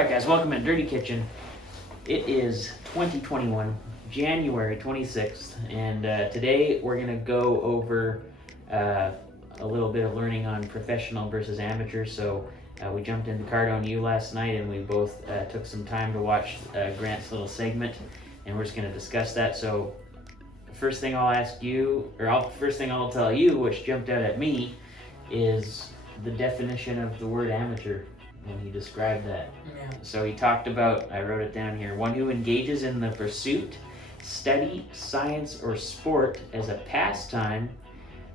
Alright guys, welcome in Dirty Kitchen. It is 2021, January 26th, and today we're going to go over a little bit of learning on professional versus amateur. So we jumped into Cardone U last night and we both took some time to watch Grant's little segment, and we're just going to discuss that. So first thing I'll ask you, first thing I'll tell you, which jumped out at me, is the definition of the word amateur when he described that. Yeah. So he talked about, I wrote it down here, one who engages in the pursuit, study, science, or sport as a pastime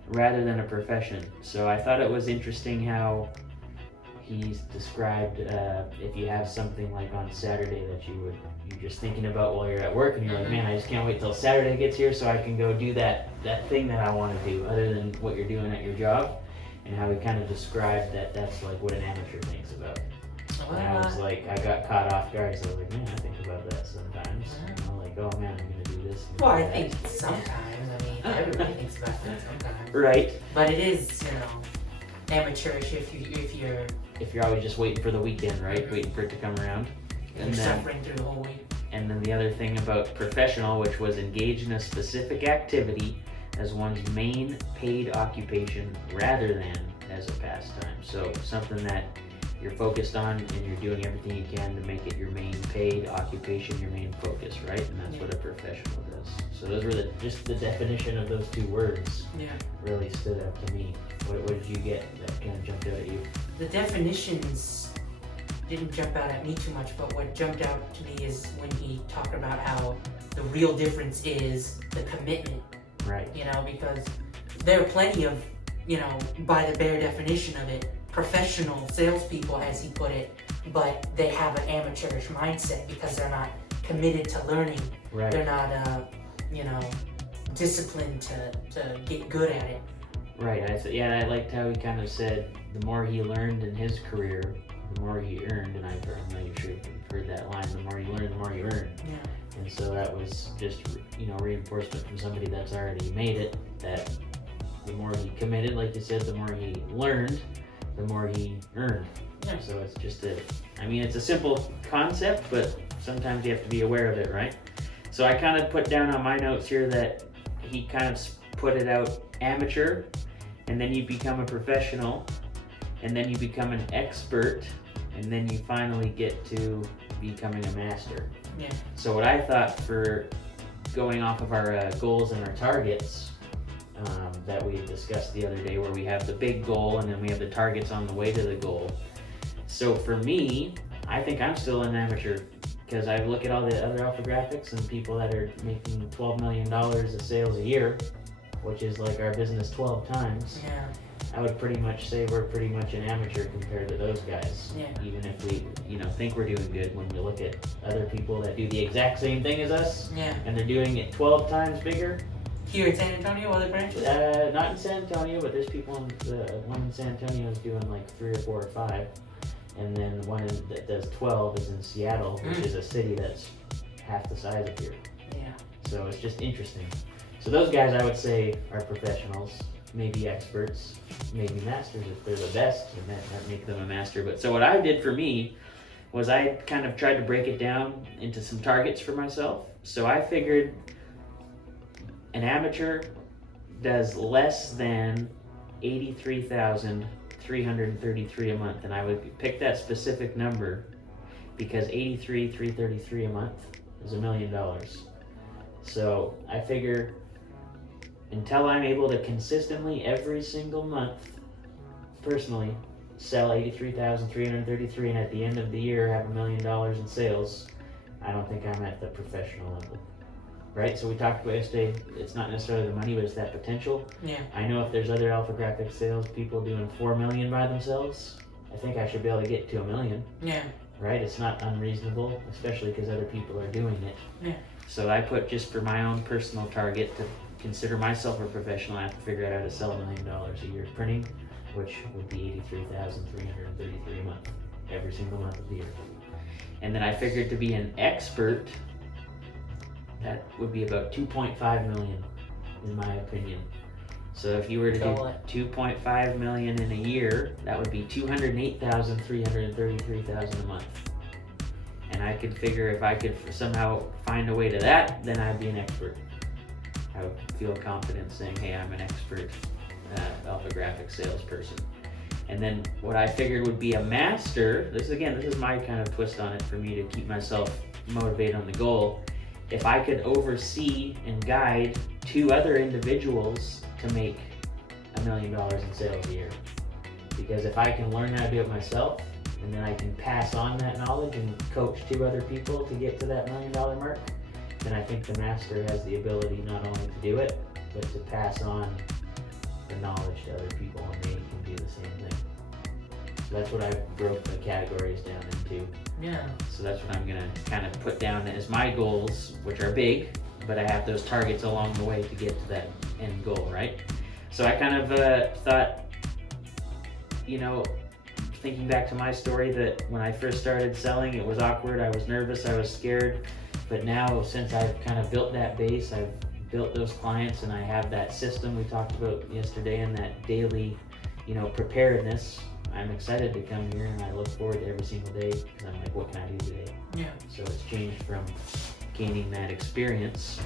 rather than a profession. So I thought it was interesting how he's described if you have something like on Saturday that you're just thinking about while you're at work and you're like, man, I just can't wait till Saturday gets here so I can go do that thing that I want to do other than what you're doing at your job. And how he kind of described that's like what an amateur thinks about. And I was like, I got caught off guard, so I was like, man, I think about that sometimes. You know, like, oh man, I'm going to do this. Well, I think sometimes, everybody thinks about that sometimes. Right. But it is, amateurish if you're always just waiting for the weekend, right? Mm-hmm. Waiting for it to come around. And you're suffering through the whole week. And then the other thing about professional, which was engage in a specific activity as one's main paid occupation rather than as a pastime. So something that you're focused on and you're doing everything you can to make it your main paid occupation, your main focus, right? And that's what a professional does. So those were just the definition of those two words. Yeah. Really stood out to me. What did you get that kind of jumped out at you? The definitions didn't jump out at me too much, but what jumped out to me is when he talked about how the real difference is the commitment. Right. Because there are plenty of, by the bare definition of it, professional salespeople, as he put it, but they have an amateurish mindset because they're not committed to learning. Right. They're not, disciplined to get good at it. Right. I liked how he kind of said the more he learned in his career, the more he earned, and I'm not sure if you've heard that line, the more you learn, the more you earn. Yeah. And so that was just, reinforcement from somebody that's already made it, that the more he committed, like you said, the more he learned, the more he earned. Yeah. So it's just it's a simple concept, but sometimes you have to be aware of it, right? So I kind of put down on my notes here that he kind of put it out amateur, and then you become a professional, and then you become an expert, and then you finally get to becoming a master. Yeah. So what I thought for going off of our goals and our targets that we had discussed the other day, where we have the big goal and then we have the targets on the way to the goal. So for me, I think I'm still an amateur because I look at all the other alphographics and people that are making $12 million of sales a year, which is like our business 12 times. Yeah. I would pretty much say we're pretty much an amateur compared to those guys. Yeah. Even if we, think we're doing good, when you look at other people that do the exact same thing as us, yeah, and they're doing it 12 times bigger. Here in San Antonio, other branches? Not in San Antonio, but there's people one in San Antonio is doing like 3 or 4 or 5, and then one that does 12 is in Seattle, which is a city that's half the size of here. Yeah. So it's just interesting. So those guys, I would say, are professionals. Maybe experts, maybe masters if they're the best, and that make them a master. But so what I did for me was I kind of tried to break it down into some targets for myself. So I figured an amateur does less than $83,333 a month, and I would pick that specific number because $83,333 a month is $1 million. So I figure until I'm able to consistently every single month, personally, sell $83,333 and at the end of the year have $1 million in sales, I don't think I'm at the professional level. Right? So we talked about yesterday, it's not necessarily the money, but it's that potential. Yeah. I know if there's other alphographic sales people doing $4 million by themselves, I think I should be able to get to $1 million. Yeah. Right? It's not unreasonable, especially because other people are doing it. Yeah. So I put, just for my own personal target, to consider myself a professional, I have to figure out how to sell $1 million a year printing, which would be $83,333 a month, every single month of the year. And then I figured to be an expert, that would be about 2.5 million, in my opinion. So if you were to do 2.5 million in a year, that would be 208,333 a month. And I could figure if I could somehow find a way to that, then I'd be an expert. I would feel confident saying, hey, I'm an expert Alpha Graphics salesperson. And then what I figured would be a master, this is my kind of twist on it for me to keep myself motivated on the goal. If I could oversee and guide 2 other individuals to make $1 million in sales a year. Because if I can learn how to do it myself, and then I can pass on that knowledge and coach 2 other people to get to that $1 million mark, then I think the master has the ability not only to do it, but to pass on the knowledge to other people, and they can do the same thing. So that's what I broke the categories down into. Yeah. So that's what I'm gonna kind of put down as my goals, which are big, but I have those targets along the way to get to that end goal, right? So I kind of thought, thinking back to my story, that when I first started selling, it was awkward, I was nervous, I was scared. But now, since I've kind of built that base, I've built those clients, and I have that system we talked about yesterday, and that daily, preparedness, I'm excited to come here, and I look forward to every single day, because I'm like, what can I do today? Yeah. So it's changed from gaining that experience,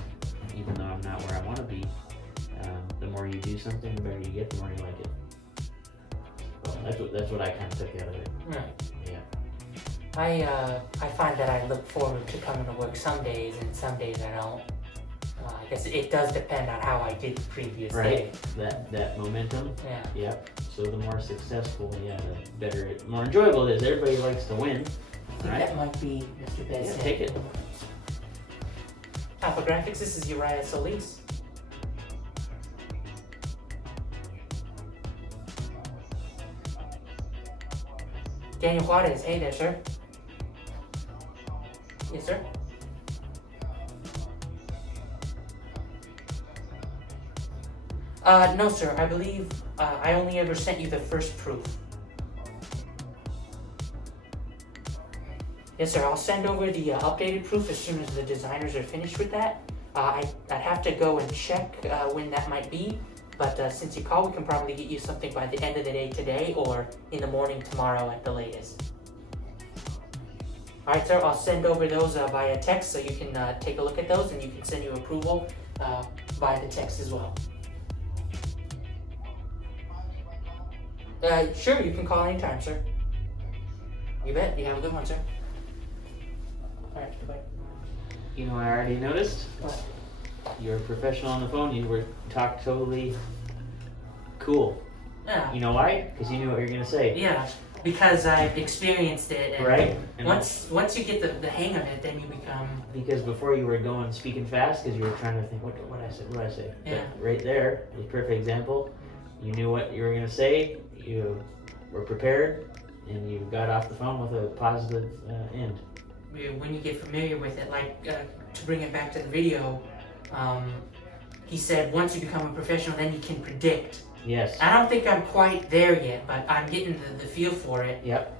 even though I'm not where I want to be. The more you do something, the better you get, the more you like it. So that's what I kind of took out of it. Right. Yeah. I find that I look forward to coming to work some days, and some days I don't. I guess it does depend on how I did the previous day. That momentum. Yeah. Yep. So the more successful, the better, more enjoyable it is. Everybody likes to win. I think that might be Mr. Best. Yeah, take it. Alpha Graphics, this is Uriah Solis. Daniel Juarez, hey there, sir. Yes, sir. No, sir. I believe I only ever sent you the first proof. Yes, sir. I'll send over the updated proof as soon as the designers are finished with that. I'd have to go and check when that might be, but since you called, we can probably get you something by the end of the day today or in the morning tomorrow at the latest. All right, sir. I'll send over those via text, so you can take a look at those, and you can send you approval via the text as well. Sure, you can call anytime, sir. You bet. You have a good one, sir. All right, goodbye. I already noticed. What? You're a professional on the phone. You talk totally cool. Yeah. You know why? Because you knew what you were gonna say. Yeah, because I've experienced it. And right. And once you get the hang of it, then you become. Because before you were speaking fast, because you were trying to think, what I say. Yeah. But right there is a perfect example. You knew what you were gonna say. You were prepared, and you got off the phone with a positive end. When you get familiar with it, like to bring it back to the video, he said once you become a professional, then you can predict. Yes. I don't think I'm quite there yet, but I'm getting the feel for it. Yep.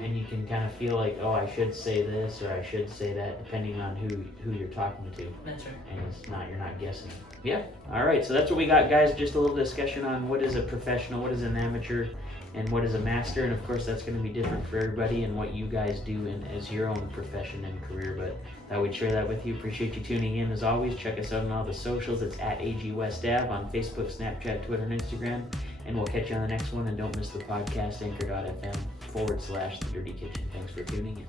And you can kind of feel like, oh, I should say this or I should say that, depending on who you're talking to. That's right. And you're not guessing. Yeah. All right. So that's what we got, guys. Just a little discussion on what is a professional, what is an amateur, and what is a master. And of course, that's going to be different for everybody and what you guys do as your own profession and career. But I would share that with you. Appreciate you tuning in. As always, check us out on all the socials. It's at AGWestAv on Facebook, Snapchat, Twitter, and Instagram. And we'll catch you on the next one. And don't miss the podcast, anchor.fm/The Dirty Kitchen. Thanks for tuning in.